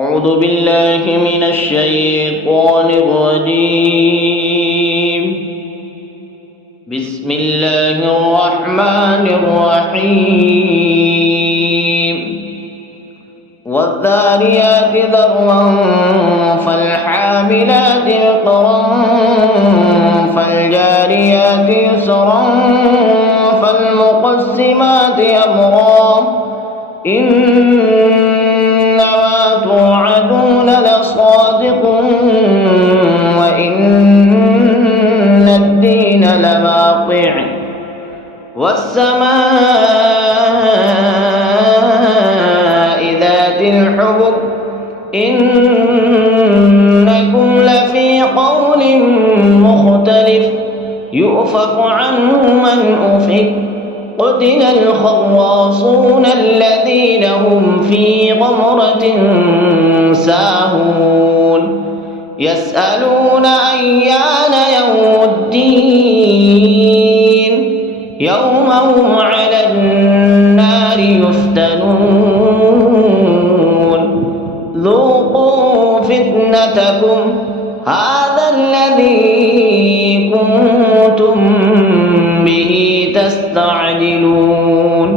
أعوذ بالله من الشيطان الرجيم. بسم الله الرحمن الرحيم. والذاريات ذروا فالحاملات وقرا فالجاريات يسرا فالمقسمات أمرا إنما توعدون لصادق وإن الدين لواقع والسماء ذات الحبك إنكم لفي قول مختلف يؤفك عنه من أفك قتل الخراصون الذين هم في غمرة ساهون يسألون أيان يوم الدين يوم هم على النار يفتنون ذوقوا فتنتكم هذا الذي كنتم به تستعجلون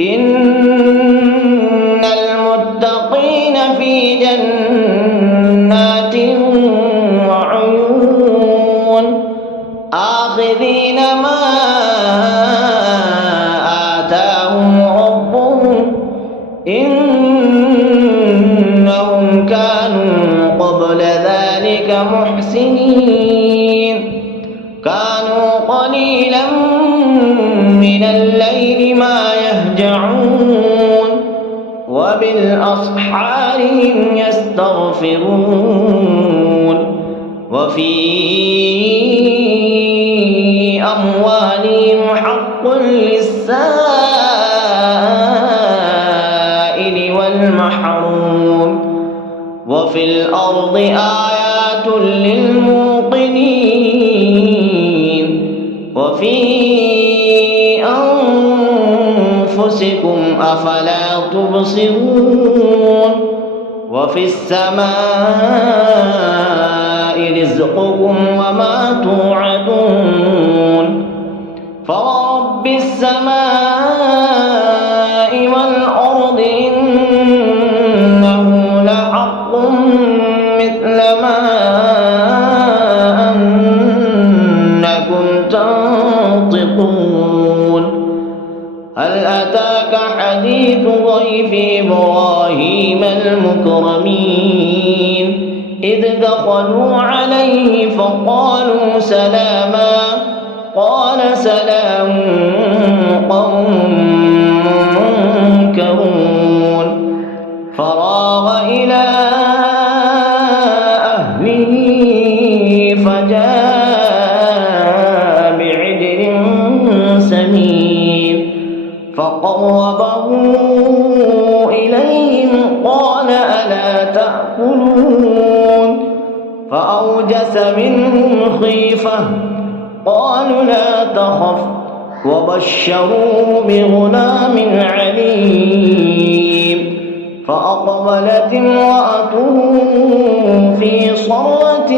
إن المتقين في جنات وعيون آخذين ما آتاهم ربهم إنهم كانوا قبل ذلك محسنين كانوا قليلا من الليل ما يهجعون وبالأسحار هم يستغفرون وفي أموالهم حق للسائل والمحروم وفي الأرض آيات للموقنين وفي أنفسكم أفلا تبصرون وفي السماء رزقكم وما توعدون فرب السماء والأرض إنه لحق مثل ما أنكم تنطقون هل أتاك حديث ضيف إبراهيم المكرمين إذ دخلوا عليه فقالوا سلاما قال سلام قوم منكرون فراغ إلى أهله فجاء بعجل سمين فقربه إليهم قال ألا تأكلون فأوجس منهم خيفة قالوا لا تخف وبشروه بغلام عليم فأقبلت امرأته في صرة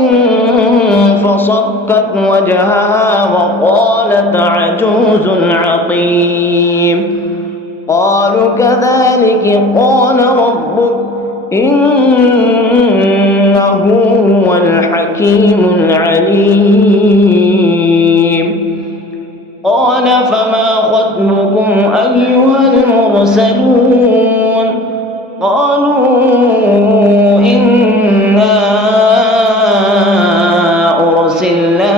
فصكت وجهها وقالت عجوز عقيم قالوا كذلك قال ربك إنه هو الحكيم العليم قال فما خطبكم أيها المرسلون قالوا إنا أرسلنا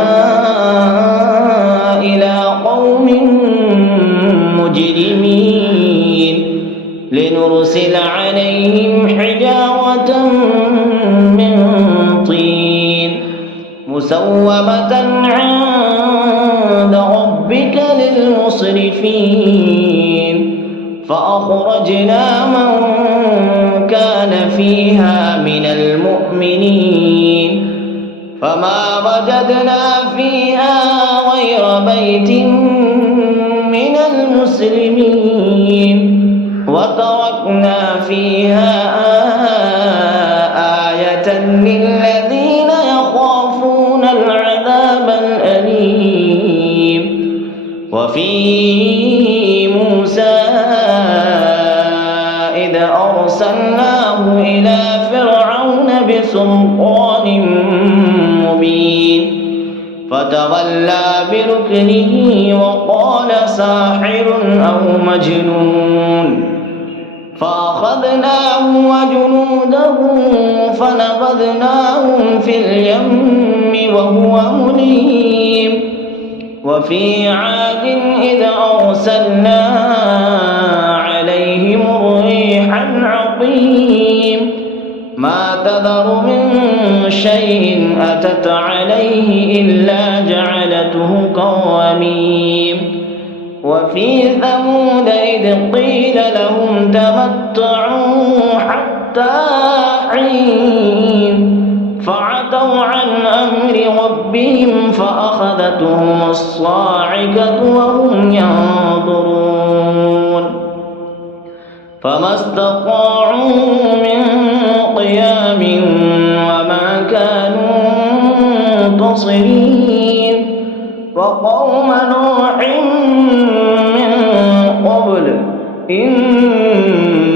إلى قوم مجرمين لنرسل عليهم حجارة من طين مسومة عند ربك للمسرفين فأخرجنا من كان فيها من المؤمنين فما وجدنا فيها غير بيت من المسلمين وتركنا فيها فأرسلناه إلى فرعون بسلطان مبين فتولى بركنه وقال ساحر أو مجنون فأخذناه وجنوده فنبذناهم في اليم وهو مليم وفي عاد إذ أرسلنا عليهم الريح العقيم ما تذر من شيء أتت عليه إلا جعلته كالرميم وفي ثمود إذ قيل لهم تمتعوا حتى حين فعتوا عن أمر ربهم فأخذتهم الصاعقة وهم ينظرون فما استطاعوا من قيام وما كانوا منتصرين وقوم نوح من قبل إنهم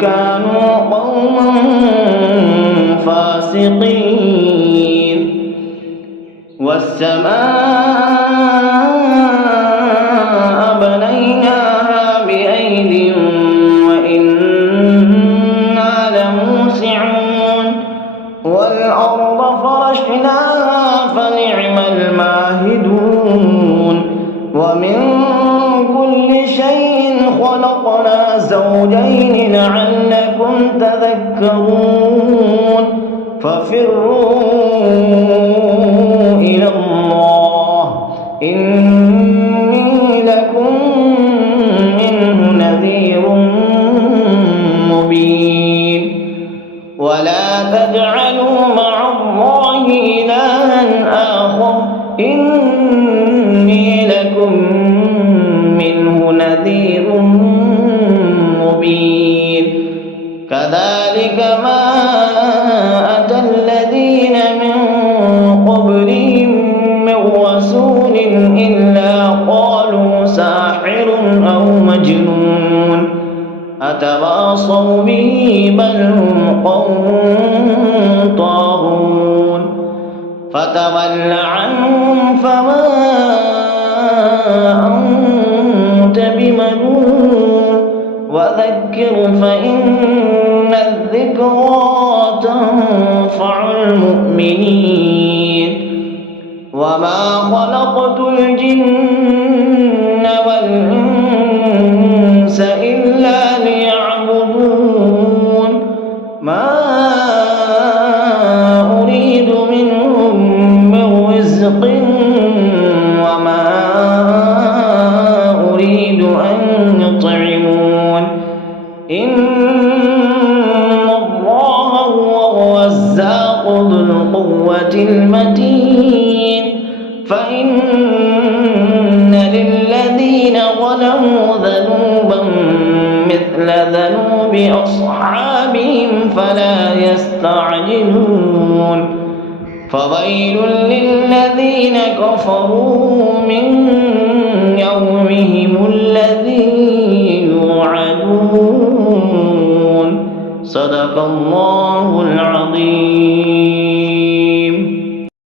كانوا قوما فاسقين والسماء بنيناها بأيد وإنا لموسعون والأرض فرشناها فنعم الماهدون ومن كل شيء خلقنا زوجين لعلكم تذكرون ففروا إلى الله إني لكم منه نذير مبين ولا تجعلوا مع الله إلها آخر إني لكم منه نذير مبين كذلك ما أتى الذين من قبلهم من رسول إلا قالوا ساحر أو مجنون أتواصوا به بل هم قوم طاغون فتول عنهم فما أنت بملوم وذكر فإن الذكرى تنفع المؤمنين وما خلقت الجن والإنس إلا ليعبدون ما أريد منهم من رزق وما أريد أن يطعمون إن الله هو الرزاق ذو القوة المتين فإن للذين ظلموا ذنوبا مثل ذنوب أصحابهم فلا يستعجلون فويل للذين كفروا من يومهم الذي يوعدون صدق الله العظيم.